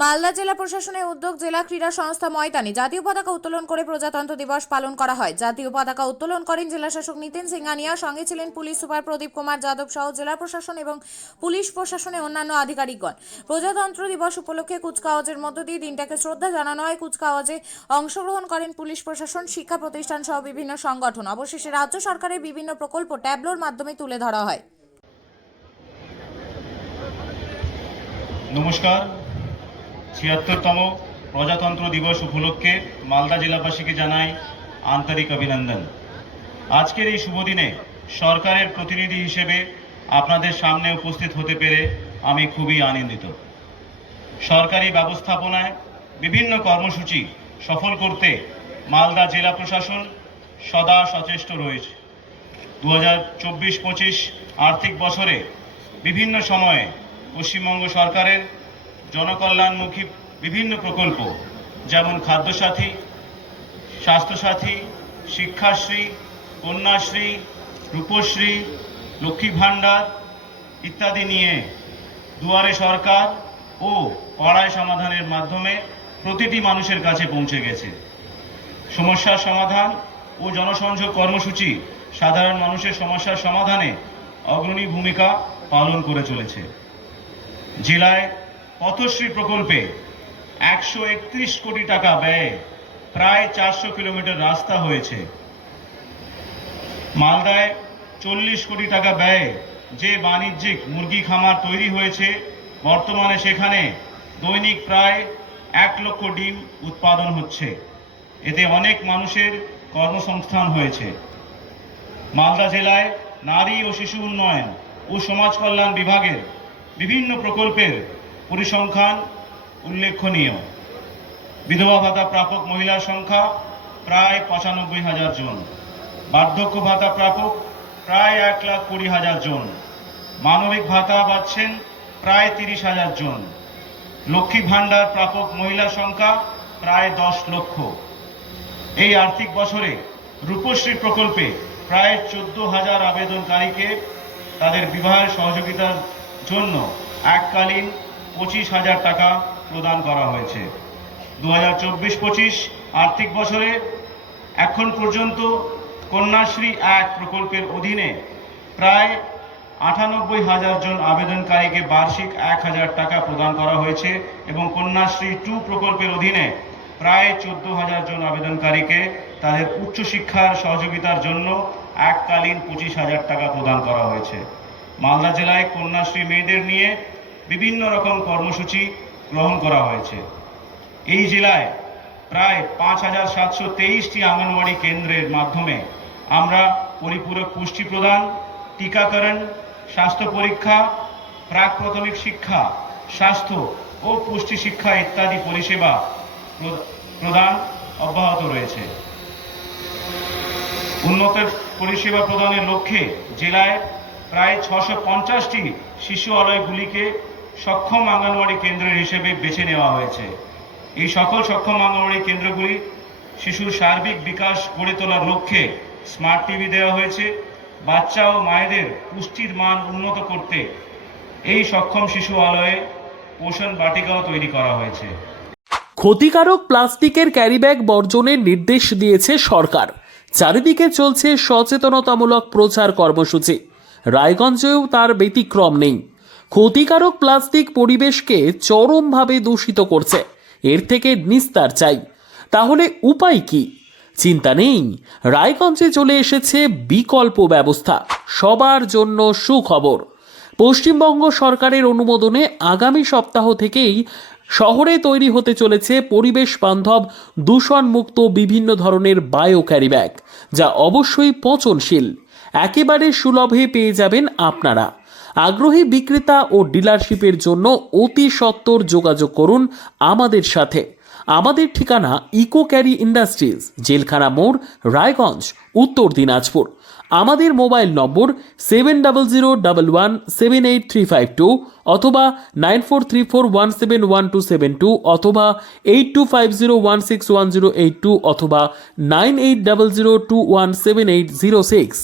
মালদা জেলা প্রশাসনের উদ্যোগ জেলা ক্রীড়া সংস্থা ময়দানে জাতীয় পতাকা উত্তোলন করে প্রজাতন্ত্র দিবস পালন করা হয়। জাতীয় পতাকা উত্তোলন করেন জেলাশাসক নিতিন সিংহানিয়া, সঙ্গে ছিলেন পুলিশ সুপার প্রদীপ কুমার যাদব সহ জেলা প্রশাসন এবং পুলিশ প্রশাসনের অন্যান্য আধিকারিকগণ। প্রজাতন্ত্র দিবস উপলক্ষে কুচকাওয়াজের মধ্য দিয়ে দিনটাকে শ্রদ্ধা জানানো হয়। কুচকাওয়াজে অংশগ্রহণ করেন পুলিশ প্রশাসন, শিক্ষা প্রতিষ্ঠান সহ বিভিন্ন সংগঠন। অবশেষে রাজ্য সরকারের বিভিন্ন প্রকল্প ট্যাবলোর মাধ্যমে তুলে ধরা হয়। নমস্কার। ৭৬তম প্রজাতন্ত্র দিবস উপলক্ষে মালদা জেলাবাসীকে জানাই আন্তরিক অভিনন্দন। আজকের এই শুভ দিনে সরকারের প্রতিনিধি হিসেবে আপনাদের সামনে উপস্থিত হতে পেরে আমি খুবই আনন্দিত। সরকারি ব্যবস্থাপনায় বিভিন্ন কর্মসূচি সফল করতে মালদা জেলা প্রশাসন সদা সচেষ্ট রয়েছে। 2024-25 আর্থিক বছরে বিভিন্ন সময়ে পশ্চিমবঙ্গ সরকারের জনকল্যাণমুখী বিভিন্ন প্রকল্প যেমন খাদ্যসাথী, স্বাস্থ্যসাথী, শিক্ষাশ্রী, কন্যাশ্রী, রূপশ্রী, লক্ষ্মী ভাণ্ডার ইত্যাদি নিয়ে দুয়ারে সরকার ও পাড়ায় সমাধানের মাধ্যমে প্রতিটি মানুষের কাছে পৌঁছে গেছে। সমস্যার সমাধান ও জনসংযোগ কর্মসূচি সাধারণ মানুষের সমস্যার সমাধানে অগ্রণী ভূমিকা পালন করে চলেছে। জেলায় পথশ্রী প্রকল্পে 131 কোটি টাকা ব্যয়ে প্রায় 400 কিলোমিটার রাস্তা হয়েছে। মালদায় 40 কোটি টাকা ব্যয়ে যে বাণিজ্যিক মুরগি খামার তৈরি হয়েছে, বর্তমানে সেখানে দৈনিক প্রায় 1 লক্ষ ডিম উৎপাদন হচ্ছে। এতে অনেক মানুষের কর্মসংস্থান হয়েছে। মালদা জেলায় নারী ও শিশু উন্নয়ন ও সমাজ কল্যাণ বিভাগের বিভিন্ন প্রকল্পের পরিসংখ্যান উল্লেখনীয়। বিধবা ভাতা প্রাপক মহিলার সংখ্যা প্রায় 95,000 জন, বার্ধক্য ভাতা প্রাপক প্রায় 1,20,000 জন, মানবিক ভাতা পাচ্ছেন প্রায় 30,000 জন, লক্ষ্মী ভাণ্ডার প্রাপক মহিলার সংখ্যা প্রায় 10 লক্ষ। এই আর্থিক বছরে রূপশ্রী প্রকল্পে প্রায় 14,000 আবেদনকারীকে তাদের বিবাহের সহযোগিতার জন্য এককালীন 25,000 টাকা প্রদান করা হয়েছে। 2024-25 আর্থিক বছরে এখন পর্যন্ত কন্যাশ্রী 1 প্রকল্পের অধীনে প্রায় 98,000 জন আবেদনকারীকে বার্ষিক 1,000 টাকা প্রদান করা হয়েছে এবং কন্যাশ্রী 2 প্রকল্পের অধীনে প্রায় 14,000 জন আবেদনকারীকে তাদের উচ্চশিক্ষার সহযোগিতার জন্য এককালীন 25,000 টাকা প্রদান করা হয়েছে। মালদা জেলায় কন্যাশ্রী মেয়েদের নিয়ে বিভিন্ন রকম কর্মসূচি গ্রহণ করা হয়েছে। এই জেলায় প্রায় 5,723টি আঙ্গনওয়াড়ি কেন্দ্রের মাধ্যমে আমরা পরিপূরক পুষ্টি প্রদান, টিকাকরণ, স্বাস্থ্য পরীক্ষা, প্রাক প্রাথমিক শিক্ষা, স্বাস্থ্য ও পুষ্টি শিক্ষা ইত্যাদি পরিষেবা প্রদান অব্যাহত রয়েছে। উন্নত পরিষেবা প্রদানের লক্ষ্যে জেলায় প্রায় 650টি শিশু আলয়গুলিকে সক্ষম আঙ্গনওয়াড়ি কেন্দ্রের হিসেবে বেছে নেওয়া হয়েছে। এই সকল সক্ষম আঙ্গনওয়াড়ি কেন্দ্রগুলি শিশুর সার্বিক বিকাশ গড়ে তোলার লক্ষ্যে স্মার্ট টিভি দেওয়া হয়েছে। বাচ্চা ও মায়েদের পুষ্টির মান উন্নত করতে এই সক্ষম শিশু আলয়ে পোষণ বাটিকাও তৈরি করা হয়েছে। ক্ষতিকারক প্লাস্টিকের ক্যারিব্যাগ বর্জনের নির্দেশ দিয়েছে সরকার। চারিদিকে চলছে সচেতনতামূলক প্রচার কর্মসূচি। রায়গঞ্জেও তার ব্যতিক্রম নেই। ক্ষতিকারক প্লাস্টিক পরিবেশকে চরমভাবে দূষিত করছে। এর থেকে নিস্তার চাই। তাহলে উপায় কি? চিন্তা নেই, রায়গঞ্জে চলে এসেছে বিকল্প ব্যবস্থা। সবার জন্য সুখবর। পশ্চিমবঙ্গ সরকারের অনুমোদনে আগামী সপ্তাহ থেকেই শহরে তৈরি হতে চলেছে পরিবেশ বান্ধব দূষণমুক্ত বিভিন্ন ধরনের বায়ো ক্যারিব্যাগ, যা অবশ্যই পচনশীল। একেবারে সুলভে পেয়ে যাবেন আপনারা। আগ্রহী বিক্রেতা ও ডিলারশিপের জন্য অতি সত্বর যোগাযোগ করুন আমাদের সাথে। আমাদের ঠিকানা ইকো ক্যারি ইন্ডাস্ট্রিজ, জেলখানা মোড়, রায়গঞ্জ, উত্তর দিনাজপুর। আমাদের মোবাইল নম্বর 7001178352 অথবা 9434171272 অথবা 8250161082 অথবা 9800217806।